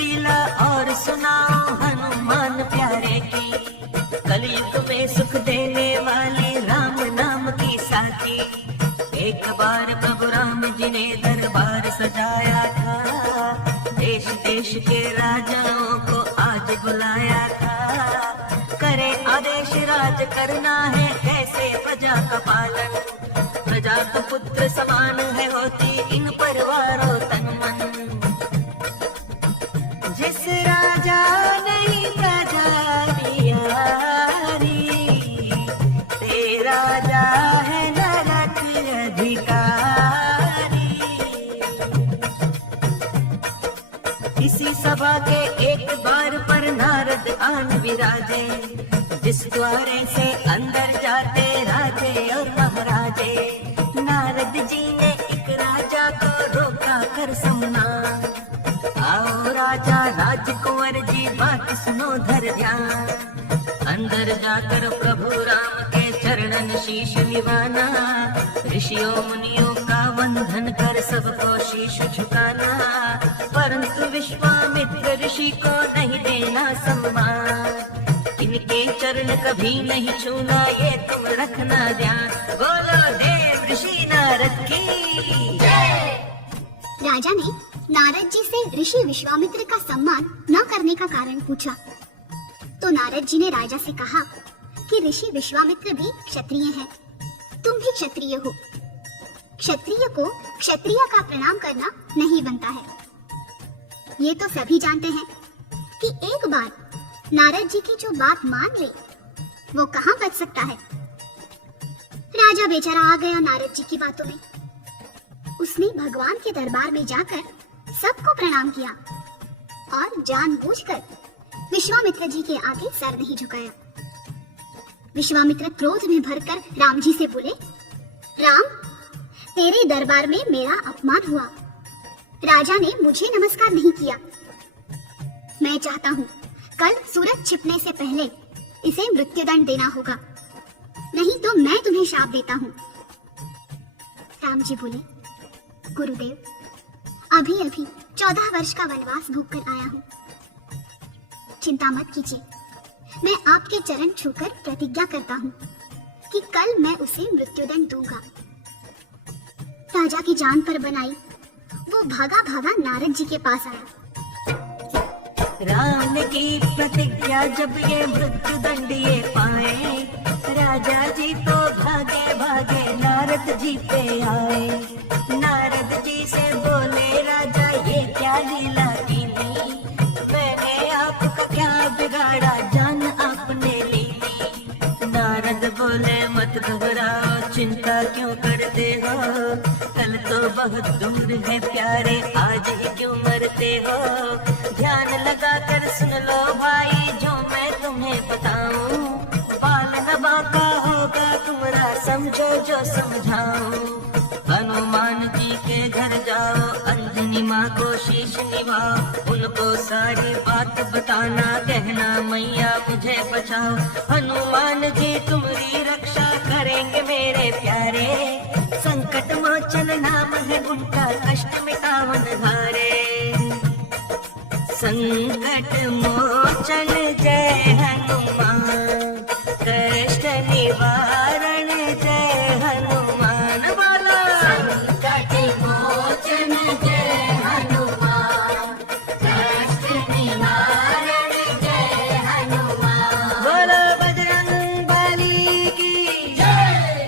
लीला और सुनाओ हनुमान प्यारे की। कलयुग में सुख देने वाले राम नाम की साथी। एक बार प्रभु राम जी ने दरबार सजाया था। देश देश के राजाओं को आज बुलाया था। करे आदेश राज करना है कैसे प्रजा का पालन। प्रजा तो पुत्र समान है होती इन परवारों तन मन। जिस राजा नहीं प्रजा प्यारी, ते राजा है नरक अधिकारी। इसी सभा के एक द्वार पर नारद आन विराजे। जिस द्वारे से अंदर जाते राजे और महाराजे। नारद जी ने एक राजा को रोका कर सुना। आओ राजा राजकुंवर जी बात सुनो धर ध्यान। अंदर जाकर प्रभु राम के चरणन शीश निवाना। ऋषियों मुनियों का वंदन कर सबको शीश झुकाना। परंतु विश्वामित्र ऋषि को नहीं देना सम्मान। इनके चरण कभी नहीं छूना ये तुम रखना ध्यान। बोलो देव ऋषि नारद की जय। राजा ने नारद जी से ऋषि विश्वामित्र का सम्मान न करने का कारण पूछा। तो नारद जी ने राजा से कहा कि ऋषि विश्वामित्र भी क्षत्रिय हैं। तुम भी क्षत्रिय हो। क्षत्रिय को क्षत्रिय का प्रणाम करना नहीं बनता है। ये तो सभी जानते हैं कि एक बार नारद जी की जो बात मान ले वो कहाँ बच सकता है। राजा बेचारा आ गया नारद जी की बातों में। उसने भगवान के दरबार में जाकर सबको प्रणाम किया और जानबूझकर विश्वामित्र जी के आगे सर नहीं झुकाया। विश्वामित्र क्रोध में भरकर राम जी से बोले, राम, तेरे दरबार में मेरा अपमान हुआ। राजा ने मुझे नमस्कार नहीं किया। मैं चाहता हूँ कल सूरज छिपने से पहले इसे मृत्युदंड देना होगा, नहीं तो मैं तुम्हें शाप देता हूँ। राम जी बोले, गुरुदेव, अभी अभी 14 वर्ष का वनवास भोग कर आया हूँ। चिंता मत कीजिए, मैं आपके चरण छूकर प्रतिज्ञा करता हूँ कि कल मैं उसे मृत्युदंड दूंगा। राजा की जान पर बनाई वो भागा भागा नारद जी के पास आया। राम की प्रतिज्ञा जब ये मृत्युदंड ये पाए। राजा जी तो भागे भागे नारद जी पे आए। नारद जी से बोले, राजा ये क्या लीला की। मैंने आपका क्या बिगाड़ा जान आपने ली। नारद बोले, मत घबराओ, चिंता क्यों करते हो। कल तो बहुत दूर है प्यारे, आज ही क्यों मरते हो। ध्यान लगा कर सुन लो भाई जो मैं तुम्हें बताऊं। बाल नबा का होगा तुम्हारा, समझो जो समझाऊं। हनुमान जी के घर जाओ, अंजनी माँ को शीश निभाओ। उनको सारी बात बताना, कहना मैया मुझे बचाओ। हनुमान जी तुम्हारी रक्षा करेंगे मेरे प्यारे। संकट मोचन नाम है उनका, कष्ट मिटावन हारे। संकट मोचन जय हनुमान, कष्ट निवारण जय हनुमान। बोलो संकट मोचन जय हनुमान, कष्ट निवारण जय हनुमान। बोलो बजरंग बली की जय।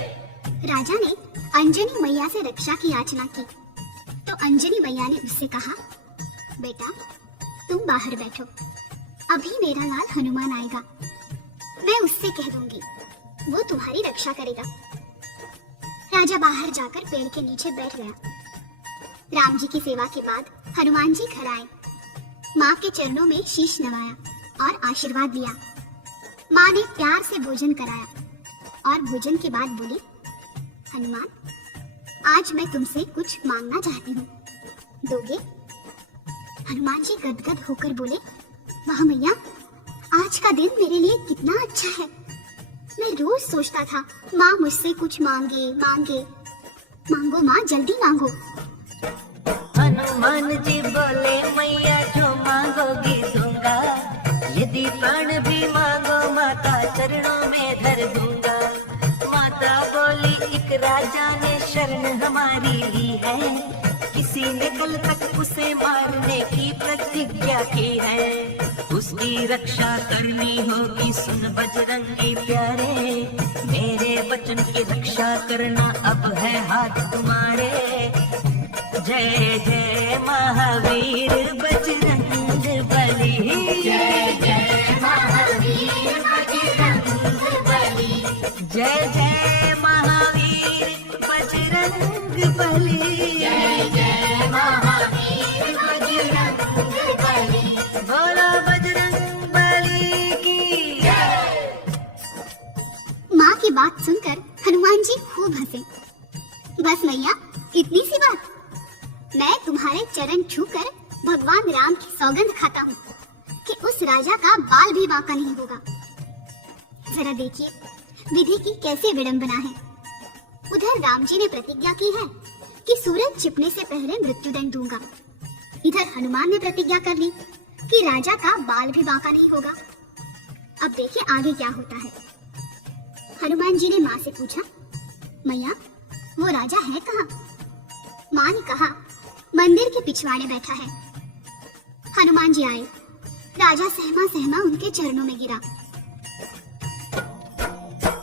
राजा ने अंजनी मैया से रक्षा की याचना की तो अंजनी मैया ने उससे कहा, बेटा तुम बाहर बैठो, अभी मेरा लाल हनुमान आएगा। मैं उससे कह दूंगी, वो तुम्हारी रक्षा करेगा। राजा बाहर जाकर पेड़ के नीचे बैठ गया। राम जी की सेवा के बाद हनुमान जी घर आए। माँ के चरणों में शीश नवाया और आशीर्वाद लिया। माँ ने प्यार से भोजन कराया और भोजन के बाद बोली, हनुमान, आज मैं तुमसे कुछ मांगना चाहती हूँ, दोगे? हनुमान जी गदगद होकर बोले, वाह मैया, आज का दिन मेरे लिए कितना अच्छा है। मैं रोज सोचता था माँ मुझसे कुछ मांगे मांगे। मांगो माँ, जल्दी मांगो। हनुमान जी बोले, मैया जो मांगो राजा ने शरण हमारी ली है, किसी ने कल तक उसे मारने की प्रतिज्ञा की है। उसकी रक्षा करनी होगी सुन बजरंगी प्यारे, मेरे वचन की रक्षा करना अब है हाथ तुम्हारे। जय जय महावीर बजरंग बली, जय जय महावीर बजरंग बली, जय जय महावीर बजरंग बली, जय जय महावीर बजरंग बली। बोलो बजरंग बली की जय। माँ की बात सुनकर हनुमान जी खूब हंसे। बस मैया, इतनी सी बात? मैं तुम्हारे चरण छूकर भगवान राम की सौगंध खाता हूँ कि उस राजा का बाल भी बांका नहीं होगा। जरा देखिए विधि की कैसे विडंबना है। उधर राम जी ने प्रतिज्ञा की है कि सूरज छिपने से पहले मृत्युदंड दूंगा। इधर हनुमान ने प्रतिज्ञा कर ली कि राजा का बाल भी बांका नहीं होगा। अब देखिए आगे क्या होता है। हनुमान जी ने माँ से पूछा, मैया वो राजा है कहाँ? माँ ने कहा, मंदिर के पिछवाड़े बैठा है। हनुमान जी आए, राजा सहमा सहमा उनके चरणों में गिरा।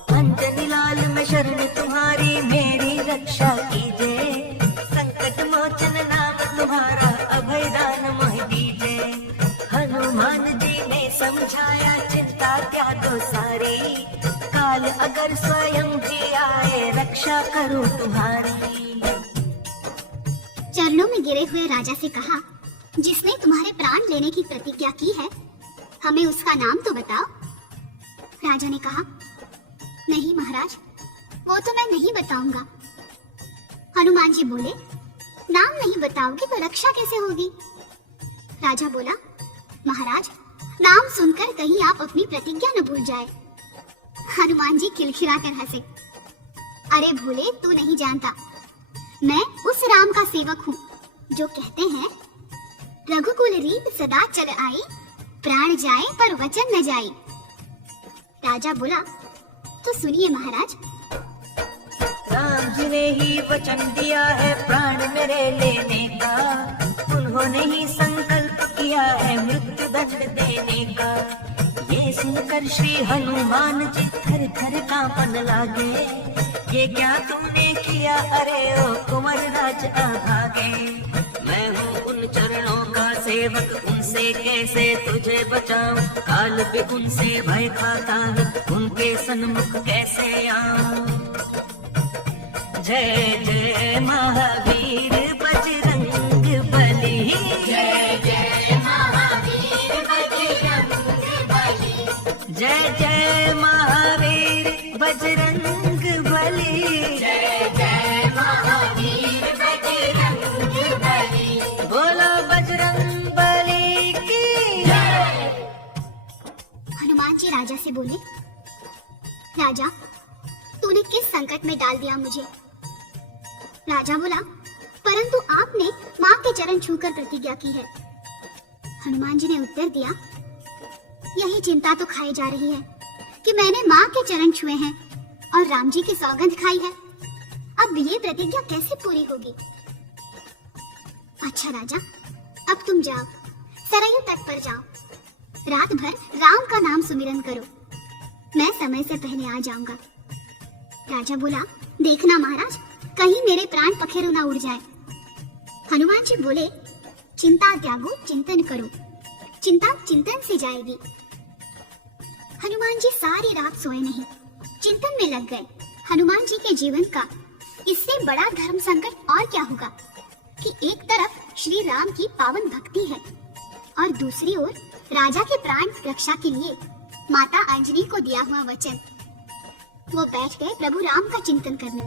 अंजनी लाल में शरण तुम्हारी, मेरी रक्षा कीजिए, संकट मोचन नाम तुम्हारा, अभय दान मोहि दीजिए। हनुमान जी ने समझाया, चिंता त्यागो सारी, काल अगर स्वयं भी आए, रक्षा करूं तुम्हारी। चरणों में गिरे हुए राजा से कहा, जिसने तुम्हारे प्राण लेने की प्रतिज्ञा की है, हमें उसका नाम तो बताओ। राजा ने कहा, नहीं महाराज, वो तो मैं नहीं बताऊंगा। हनुमान जी बोले, नाम नहीं बताओगे तो रक्षा कैसे होगी? राजा बोला, महाराज नाम सुनकर कहीं आप अपनी प्रतिज्ञा न भूल जाए। हनुमान जी खिलखिलाकर हंसे, अरे भोले, तू नहीं जानता, मैं उस राम का सेवक हूँ जो कहते हैं, रघुकुल रीत सदा चल आई, प्राण जाए पर वचन न जाए। राजा बोला, तो सुनिए महाराज। राम जी ने ही वचन दिया है प्राण मेरे लेने का, उन्होंने ही संकल्प किया है मृत्यु दंड देने का। ये सुनकर श्री हनुमान जी थर थर कांपन लागे, ये क्या तूने किया, अरे ओ कुंवर राज अभागे। मैं हूँ उन चरणों का सेवक, उनसे कैसे तुझे बचाऊं, काल भी उनसे भय खाता है, उनके सन्मुख कैसे आऊं। जय जय महावीर बजरंग बली, जय जय महावीर बजरंग बली, जय जय महावीर बजरंग बली, जय जय महावीर बजरंग बली। बोलो बजरंग बली की जय। हनुमान जी राजा से बोले, राजा तूने किस संकट में डाल दिया मुझे? राजा बोला, परंतु आपने माँ के चरण छूकर प्रतिज्ञा की है। हनुमान जी ने उत्तर दिया, यही चिंता तो खाई जा रही है कि मैंने माँ के चरण छुए हैं और राम जी की सौगंध खाई है। अब ये प्रतिज्ञा कैसे पूरी होगी? अच्छा राजा, अब तुम जाओ, सरयू तट पर जाओ, रात भर राम का नाम सुमिरन करो, मैं समय से पहले आ जाऊंगा। राजा बोला, देखना महाराज, कहीं मेरे प्राण पखेरु ना उड़ जाए। हनुमान जी बोले, चिंता त्यागो, चिंतन करो, चिंता चिंतन से जाएगी। हनुमान जी सारी रात सोए नहीं, चिंतन में लग गए। हनुमान जी के जीवन का इससे बड़ा धर्म संकट और क्या होगा कि एक तरफ श्री राम की पावन भक्ति है और दूसरी ओर राजा के प्राण रक्षा के लिए माता अंजनी को दिया हुआ वचन। वो बैठ गए प्रभु राम का चिंतन करने।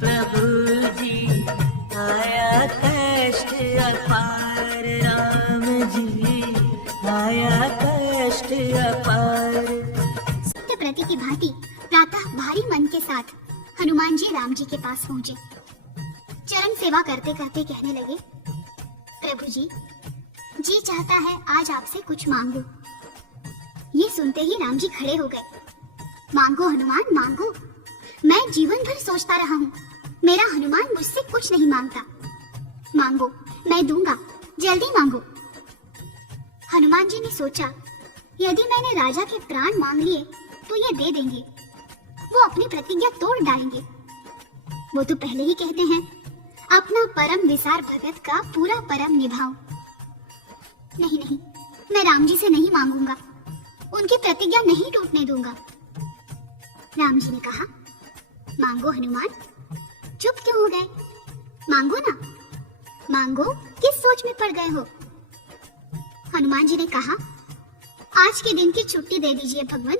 प्रभु जी आया कष्ट अपार, राम जी आया कष्ट अपार। सत्य प्रति की भांति प्रातः भारी मन के साथ हनुमान जी राम जी के पास पहुँचे। चरण सेवा करते करते कहने लगे, प्रभु जी चाहता है आज आपसे कुछ मांगू। ये सुनते ही राम जी खड़े हो गए। मांगो हनुमान मांगो, मैं जीवन भर सोचता रहा हूँ, मेरा हनुमान मुझसे कुछ नहीं मांगता। मांगो, मैं दूंगा, जल्दी मांगो। हनुमान जी ने सोचा, यदि मैंने राजा के प्राण मांग लिए तो ये दे देंगे, वो अपनी प्रतिज्ञा तोड़ डालेंगे। वो तो पहले ही कहते हैं, अपना परम विसार भगत का पूरा परम निभाओ। नहीं नहीं, मैं राम जी से नहीं मांगूंगा, उनकी प्रतिज्ञा नहीं टूटने दूंगा। राम जी ने कहा, मांगो हनुमान, चुप क्यों हो गए? मांगो ना, मांगो, किस सोच में पड़ गए हो? हनुमान जी ने कहा, आज के दिन की छुट्टी दे दीजिए भगवान।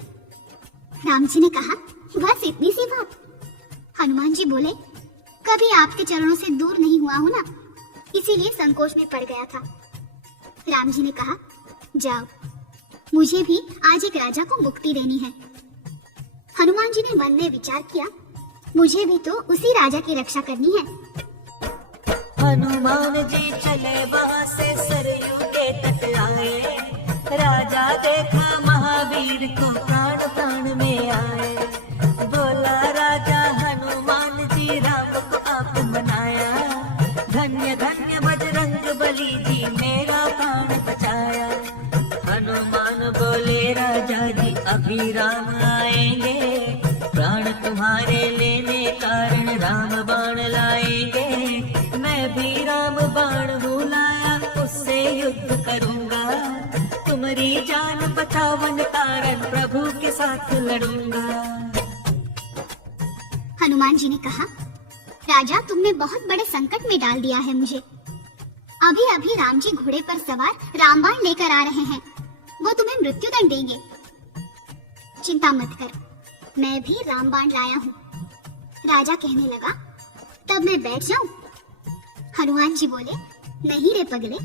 राम जी ने कहा, बस इतनी सी बात? हनुमान जी बोले, कभी आपके चरणों से दूर नहीं हुआ हूं ना, इसीलिए संकोच में पड़ गया था। राम जी ने कहा, जाओ, मुझे भी आज एक राजा को मुक्ति देनी है। हनुमान जी ने मन में विचार किया, मुझे भी तो उसी राजा की रक्षा करनी है। हनुमान जी चले वहाँ से सरयू के तट आए, राजा देखा महावीर को प्राण प्राण में आए। बोला राजा हनुमान जी, राम को आप बनाया, धन्य धन्य बजरंग बली जी मेरा प्राण बचाया। हनुमान बोले, राजा जी अभी राम आएंगे, प्राण तुम्हारे लेने कारण राम बाण लाएंगे। मैं भी राम बाण बुलाया, उससे युद्ध करूंगा, तुम्हारी जान बचावन कारण प्रभु के साथ लड़ूंगा। हनुमान जी ने कहा, राजा तुमने बहुत बड़े संकट में डाल दिया है मुझे। अभी अभी राम जी घोड़े पर सवार रामबाण लेकर आ रहे हैं, वो तुम्हें मृत्युदंड देंगे। चिंता मत कर, मैं भी रामबाण लाया हूँ। राजा कहने लगा, तब मैं बैठ जाऊं? हनुमान जी बोले, नहीं रे पगले,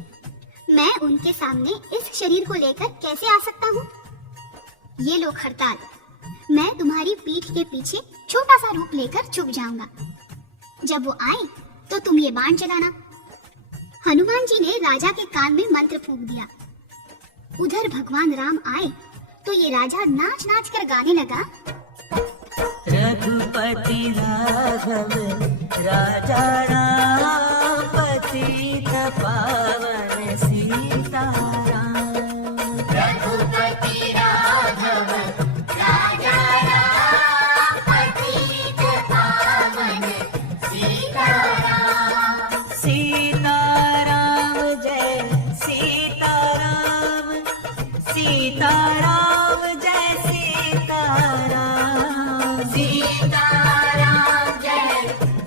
मैं उनके सामने इस शरीर को लेकर कैसे आ सकता हूँ? ये लो खरताल, मैं तुम्हारी पीठ के पीछे छोटा सा रूप लेकर छुप जाऊंगा। जब वो आए तो तुम ये बाण चलाना। हनुमान जी ने राजा के कान में मंत्र फूंक दिया। उधर भगवान राम आए तो ये राजा नाच नाच कर गाने लगा, रघुपति राघव राजा राम, पतित पावन सीताराम। रघुपति राघव राजा राम, पतित पावन सीताराम। सीताराम जय सीताराम, सीताराम जय सीताराम। सीताराम जय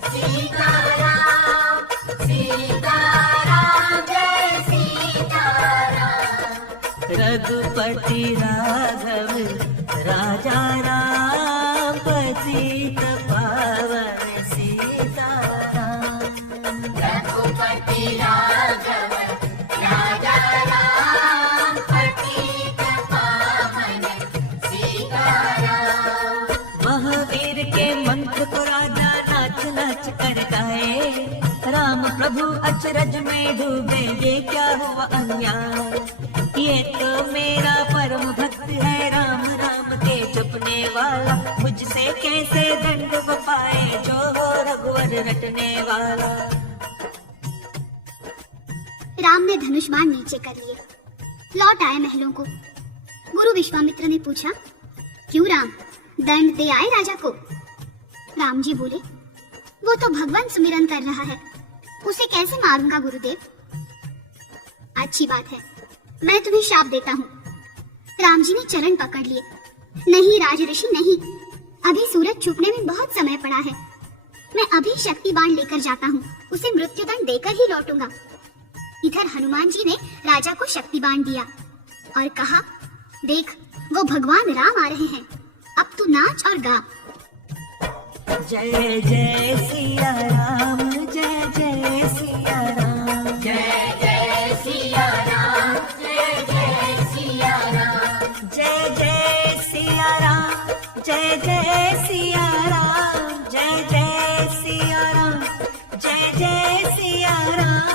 सीताराम, सीताराम जय सीताराम। रघुपति राघव राजा राम, पतित पावन सीताराम। रघुपति राघव राजा राम, पतित पावन सीताराम। महावीर के मंत्र को राजा नाच नाच कर गाए, राम प्रभु अचरज में डूबे, ये क्या हुआ अन्याय। ये तो मेरा परम भक्त है, राम राम के जपने वाला, मुझसे कैसे दंड पाए, जो हो रघुवर रटने वाला। राम ने धनुष बाण नीचे कर लिए, लौट आए महलों को। गुरु विश्वामित्र ने पूछा, क्यों राम, दंड दे आए राजा को? राम जी बोले, वो तो भगवान सुमिरन कर रहा है, उसे कैसे मारूंगा गुरुदेव? अच्छी बात है, मैं तुम्हें शाप देता हूँ। राम जी ने चरण पकड़ लिए। नहीं राज ऋषि नहीं, अभी सूरज छुपने में बहुत समय पड़ा है। मैं अभी शक्ति बाण लेकर जाता हूँ, उसे मृत्युदंड देकर ही लौटूंगा। इधर हनुमान जी ने राजा को शक्ति बाण दिया और कहा, देख वो भगवान राम आ रहे हैं, अब तू नाच और गा। जय जय सिया राम, जय जय सिया राम, जय जय सिया राम, जय जय सिया राम। जय जय सिया राम, जय जय सिया राम, जय जय सिया राम, जय जय सिया राम,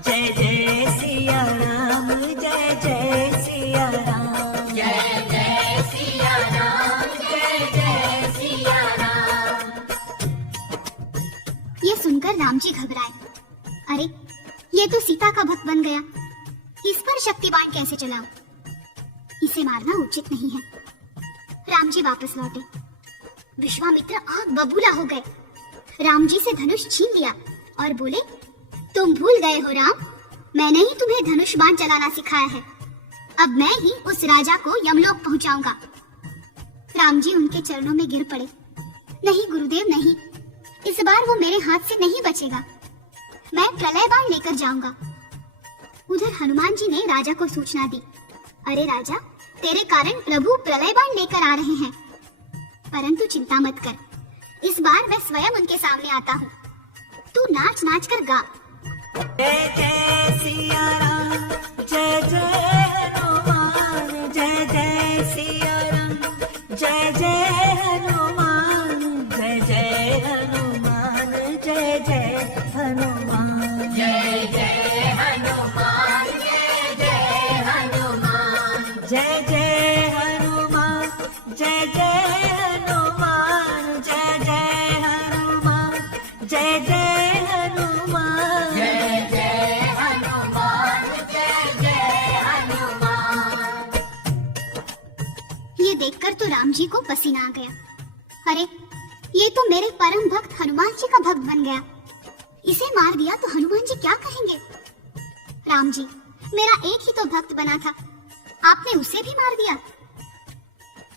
जय जय सिया राम, जय जय सिया राम, जय जय सिया राम, जय जय सिया राम। शक्ति बाण कैसे चलाऊं? इसे मारना उचित नहीं है। राम जी वापस लौटे। विश्वामित्र आग बबूला हो गए। राम जी से धनुष छीन लिया और बोले, तुम भूल गए हो राम, मैंने ही तुम्हें धनुष बाण चलाना सिखाया है। अब मैं ही उस राजा को यमलोक पहुंचाऊंगा। राम जी उनके चरणों में गिर पड़े। नहीं गुरुदेव नहीं, इस बार वो मेरे हाथ से नहीं बचेगा। मैं प्रलय बाण लेकर जाऊंगा। उधर हनुमान जी ने राजा को सूचना दी, अरे राजा, तेरे कारण प्रभु प्रलय बाण लेकर आ रहे हैं। परंतु चिंता मत कर, इस बार मैं स्वयं उनके सामने आता हूँ। तू नाच नाच कर गा। जय जय सिया राम, जय जय हनुमान, जय जय सिया राम, जय जय हनुमान, जय जय हनुमान, जय जय हनुमान, जय जय हनुमान, जय जय हनुमान, जय जय हनुमान, जय जय हनुमान, जय जय हनुमान, जय जय हनुमान, जय जय हनुमान, जय जय हनुमान। ये देखकर तो राम जी को पसीना आ गया। अरे, ये तो मेरे परम भक्त हनुमान जी का भक्त बन गया। इसे मार दिया तो हनुमान जी क्या कहेंगे? राम जी, मेरा एक ही तो भक्त बना था, आपने उसे भी मार दिया।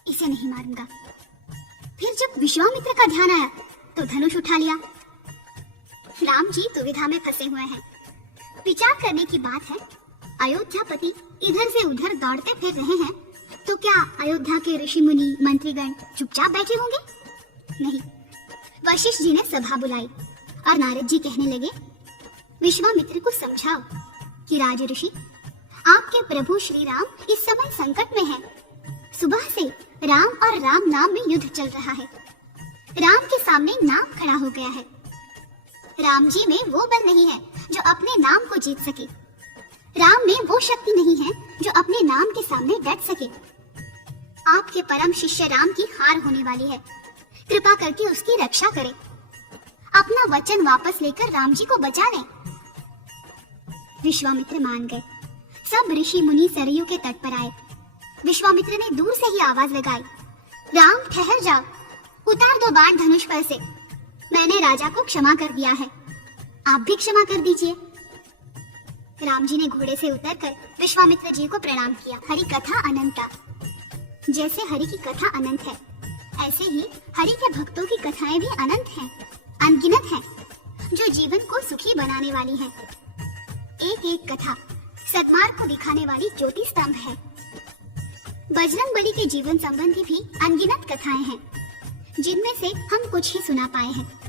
इसे नहीं मारूंगा। फिर जब विश्वामित्र का ध्यान आया तो धनुष उठा लिया। राम जी दुविधा में फंसे हुए हैं। विचार करने की बात है, अयोध्यापति इधर से उधर दौड़ते फिर रहे हैं, तो क्या अयोध्या के ऋषि मुनि मंत्रीगण चुपचाप बैठे होंगे? नहीं। वशिष्ठ जी ने सभा बुलाई और नारद जी कहने लगे, विश्वामित्र को समझाओ कि राज ऋषि, आपके प्रभु श्री राम इस समय संकट में हैं। सुबह से राम और राम नाम में युद्ध चल रहा है। राम के सामने नाम खड़ा हो गया है। राम जी में वो बल नहीं है जो अपने नाम को जीत सके। राम में वो शक्ति नहीं है जो अपने नाम के सामने डट सके। आपके परम शिष्य राम की हार होने वाली है। कृपा करके उसकी रक्षा करें। अपना वचन वापस लेकर राम जी को बचा लें। विश्वामित्र मान गए। सब ऋषि मुनि सरयू के तट पर आए। विश्वामित्र ने दूर से ही आवाज लगाई, राम ठहर जाओ, उतार दो बाण धनुष पर से। मैंने राजा को क्षमा कर दिया है, आप भी क्षमा कर दीजिए। राम जी ने घोड़े से उतरकर विश्वामित्र जी को प्रणाम किया। हरि कथा अनंता। जैसे हरि की कथा अनंत है, ऐसे ही हरि के भक्तों की कथाएं भी अनंत हैं, अनगिनत हैं, जो जीवन को सुखी बनाने वाली हैं। एक एक कथा सद्मार्ग को दिखाने वाली ज्योति स्तंभ है। बजरंगबली के जीवन संबंधी भी अनगिनत कथाएं हैं, जिनमें से हम कुछ ही सुना पाए हैं।